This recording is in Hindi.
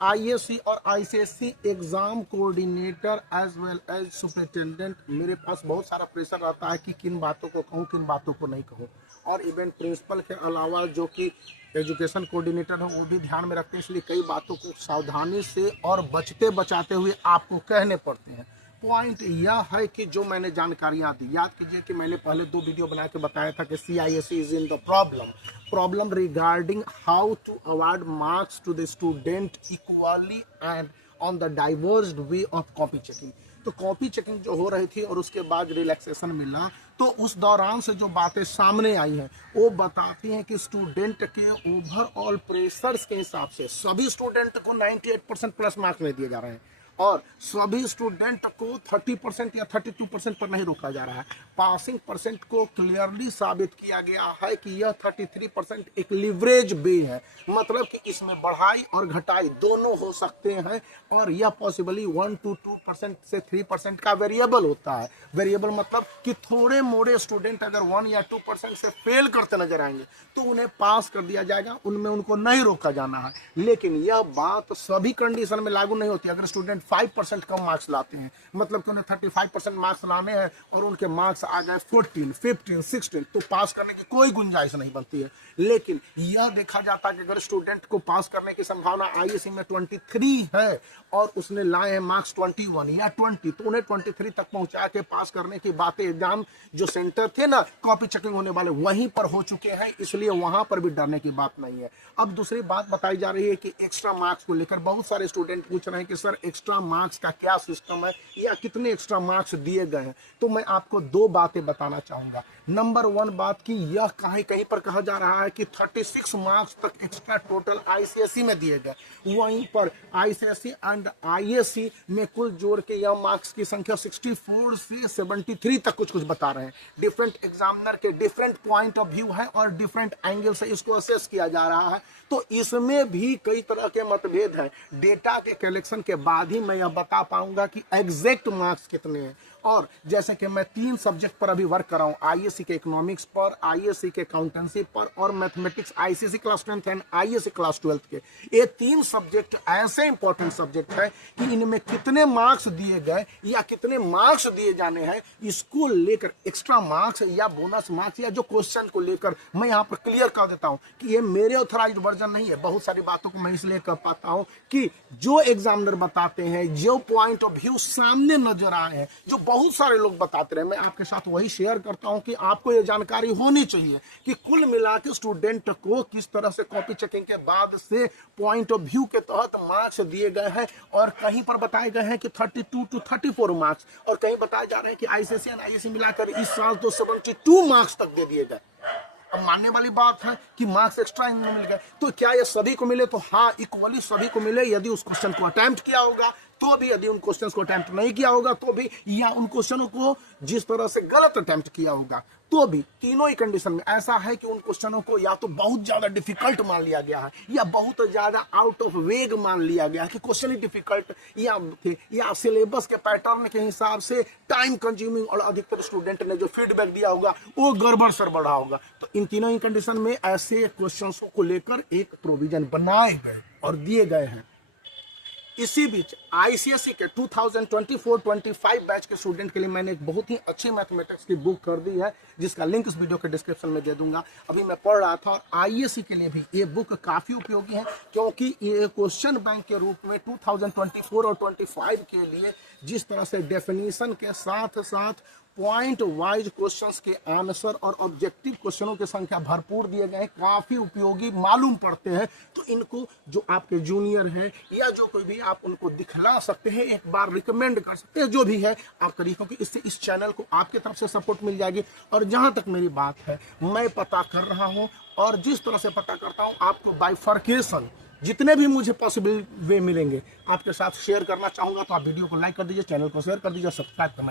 आईएससी और ICSC exam coordinator as well as superintendent, मेरे पास बहुत सारा प्रेशर रहता है कि किन बातों को कहूँ किन बातों को नहीं कहूँ। और इवेंट प्रिंसिपल के अलावा जो कि एजुकेशन कोऑर्डिनेटर है वो भी ध्यान में रखते हैं, इसलिए कई बातों को सावधानी से और बचते बचाते हुए आपको कहने पड़ते हैं। पॉइंट यह है कि जो मैंने जानकारियां दी, याद कीजिए कि मैंने पहले 2 वीडियो बना के बताया था कि CISE is in the problem regarding how to award marks to the student equally and on the diversed way of copy checking. तो कॉपी चेकिंग जो हो रही थी और उसके बाद रिलैक्सेशन मिला, तो उस दौरान से जो बातें सामने आई हैं वो बताती हैं कि स्टूडेंट के ओवरऑल प्रेशर्स के हिसाब से सभी स्टूडेंट को 98% प्लस मार्क्स नहीं दिए जा रहे हैं और सभी स्टूडेंट को 30% या 32% पर नहीं रोका जा रहा है। पासिंग परसेंट को क्लियरली साबित किया गया है कि यह 33% एक लिवरेज बे है, मतलब कि इसमें बढ़ाई और घटाई दोनों हो सकते हैं और यह पॉसिबली 1 to 2% से 3% का वेरिएबल होता है। वेरिएबल मतलब कि थोड़े मोड़े स्टूडेंट अगर 1 या 2% से फेल करते नजर आएंगे तो उन्हें पास कर दिया जाएगा, उनमें उनको नहीं रोका जाना है। लेकिन यह बात सभी कंडीशन में लागू नहीं होती। अगर स्टूडेंट 5% कम मार्क्स लाते हैं, मतलब कि उन्हें 35% मार्क्स लाने हैं और उनके मार्क्स आ गए 14, 15, 16, तो पास करने की कोई गुंजाइश नहीं बनती है। लेकिन यह देखा जाता है कि अगर स्टूडेंट को पास करने की संभावना आईएससी में 23 है और उसने लाए हैं मार्क्स 21 या 20, तो उन्हें 23 तक पहुंचा के पास करने की बातें एग्जाम जो सेंटर थे ना कॉपी चेकिंग होने वाले वहीं पर हो चुके हैं, इसलिए वहां पर भी डरने की बात नहीं है। अब दूसरी बात बताई जा रही है कि एक्स्ट्रा मार्क्स को लेकर बहुत सारे स्टूडेंट पूछ रहे हैं कि सर एक्स्ट्रा मार्क्स का क्या सिस्टम है या कितने एक्स्ट्रा मार्क्स दिए गए हैं। तो मैं आपको 2 बातें बताना चाहूंगा। नंबर 1 बात कि यह कहीं पर कहा जा रहा है कि 36 मार्क्स तक एक्स्ट्रा टोटल आईसीएसई में दिए गए, वहीं पर आईसीएसई एंड आईएससी में कुल जोड़ के यह मार्क्स की संख्या 64 से 73 तक कुछ बता रहे हैं। डिफरेंट एग्जामिनर के डिफरेंट पॉइंट ऑफ व्यू है और डिफरेंट एंगल से इसको असेस किया जा रहा है, तो इसमें भी कई तरह के मतभेद हैं। डेटा के कलेक्शन के बाद ही मैं यह बता पाऊंगा कि एग्जैक्ट मार्क्स कितने हैं। और जैसे कि मैं 3 सब्जेक्ट पर अभी वर्क कर रहा हूँ, आईएससी के इकोनॉमिक्स पर, आईएससी के अकाउंटेंसी पर और mathematics ICSE class 10th and ISC class 12th के। ये 3 सब्जेक्ट ऐसे इंपॉर्टेंट सब्जेक्ट है कि इनमें कितने मार्क्स दिए गए या कितने मार्क्स दिए जाने हैं, इसको लेकर एक्स्ट्रा मार्क्स या बोनस मार्क्स या जो क्वेश्चन को लेकर मैं यहाँ पर क्लियर कर देता हूँ कि ये मेरे ऑथराइज्ड वर्जन नहीं है। बहुत सारी बातों को मैं इसलिए कर पाता हूँ कि जो एग्जामिनर बताते हैं, जो पॉइंट ऑफ व्यू सामने नजर आए हैं, जो बहुत सारे लोग बताते रहे, मैं आपके साथ वही शेयर करता हूं कि आपको यह जानकारी होनी चाहिए कि कुल मिला के स्टूडेंट को किस तरह से कॉपी चेकिंग के बाद से पॉइंट ऑफ व्यू के तहत मार्क्स दिए गए हैं। और कहीं पर बताए गए हैं कि 32 to 34 मार्क्स और कहीं बताए जा रहे हैं कि आईसीएसई और आईएससी मिलाकर इस साल तो 72 मार्क्स तक दे दिए गए। अब मानने वाली बात है कि मार्क्स एक्स्ट्रा इनको मिल गए, तो क्या ये सभी को मिले? तो हाँ, इक्वली सभी को मिले यदि उस क्वेश्चन को अटेम्प्ट किया होगा तो भी, यदि उन क्वेश्चंस को अटेम्प्ट नहीं किया होगा तो भी, या उन क्वेश्चनों को जिस तरह से गलत अटेम्प्ट किया होगा तो भी। तीनों ही कंडीशन में ऐसा है कि उन क्वेश्चनों को या तो बहुत ज्यादा डिफिकल्ट मान लिया गया है या बहुत ज्यादा आउट ऑफ वेग मान लिया गया है कि क्वेश्चन ही डिफिकल्ट या थे, या सिलेबस के पैटर्न के हिसाब से टाइम कंज्यूमिंग और अधिकतर स्टूडेंट ने जो फीडबैक दिया होगा वो गड़बड़ सड़बड़ रहा होगा। तो इन तीनों ही कंडीशन में ऐसे क्वेश्चंस को लेकर एक प्रोविजन बनाए गए और दिए गए हैं। इसी बीच आईसीएसई के 2024-25 बैच के स्टूडेंट के लिए मैंने एक बहुत ही अच्छी मैथमेटिक्स की बुक कर दी है, जिसका लिंक इस वीडियो के डिस्क्रिप्शन में दे दूंगा। अभी मैं पढ़ रहा था और आईएससी के लिए भी ये बुक काफ़ी उपयोगी है, क्योंकि ये क्वेश्चन बैंक के रूप में 2024 और 25 के लिए जिस तरह से डेफिनेशन के साथ साथ पॉइंट वाइज क्वेश्चंस के आंसर और ऑब्जेक्टिव क्वेश्चनों की संख्या भरपूर दिए गए हैं, काफी उपयोगी मालूम पड़ते हैं। तो इनको जो आपके जूनियर हैं या जो कोई भी, आप उनको दिखला सकते हैं, एक बार रिकमेंड कर सकते हैं, जो भी है आप करिए, क्योंकि इससे इस चैनल को आपकी तरफ से सपोर्ट मिल जाएगी। और जहां तक मेरी बात है, मैं पता कर रहा हूं और जिस तरह से पता करता हूं आपको बाइफर्केशन जितने भी मुझे पॉसिबल वे मिलेंगे आपके साथ शेयर करना चाहूंगा। तो आप वीडियो को लाइक कर दीजिए, चैनल को शेयर कर दीजिए, सब्सक्राइब करना